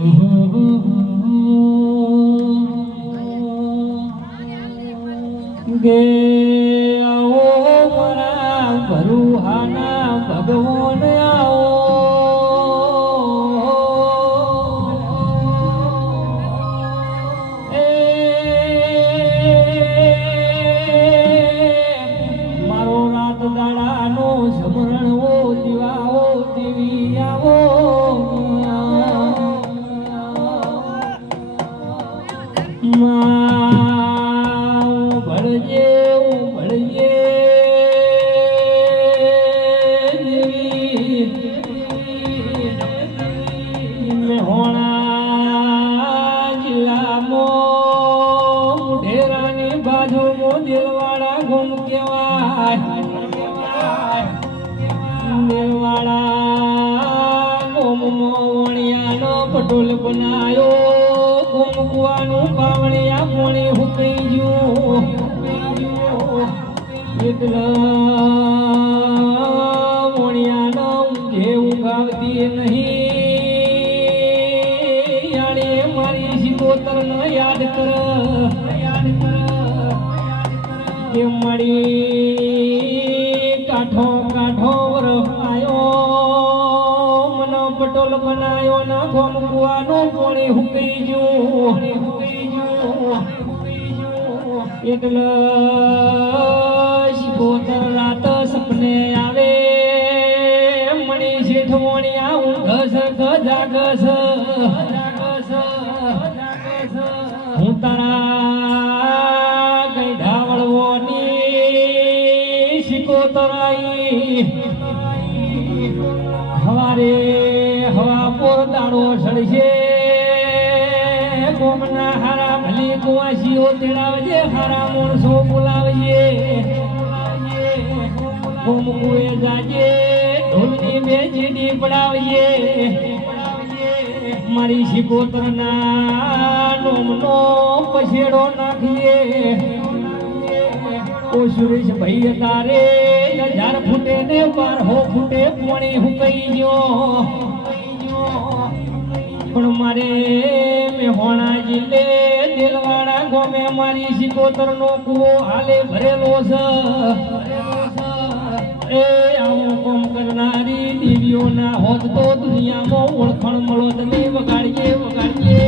गे आओ मरा भरुहाना भगवान आओ मारो रात दाड़ानो समरण वो दिवाओ देवी आओ पटोल बनायो गोमकुआनु पावणिया मोणी हुकई जो एकला मोणियानो जे उगावती नहीं याने मारी सिकोतर न याद कर के मड़ी काठो काठो आयो मनो पटोल बनायो ना गोमकुआनो मोणी हुकई जो एकला सिकोतर रात सपने आवे मणी शेठ मोणिया ऊंघस जागस હું તારા ગઈઢા વળવોની સિકોતરાઈ હવારે હવા પોર દાડો સળશે ગોમના હારા ભલી કુવાસીઓ તેડાવજે હારા માણસો બોલાવજે ગોમકુએ જાજે ઢોલની બેજીડી પડાવજે મારી સિકોતરના નોમનો પછેડો નાખીએ ઓ સુરેશ ભાઈ તારે 1000 ફૂટે ને 12 ફૂટે પાણી હુકાઈ ગયો પણ મારે મેહોણા જિલ્લે દિલવાડા ગોમે મારી સિકોતરનો કૂવો હાલે ભરેલો છે એ આવું કોમ કરનારી દેવીઓના હોત તો દુનિયામાં ઓળખાણ મળો તમે વગાડીએ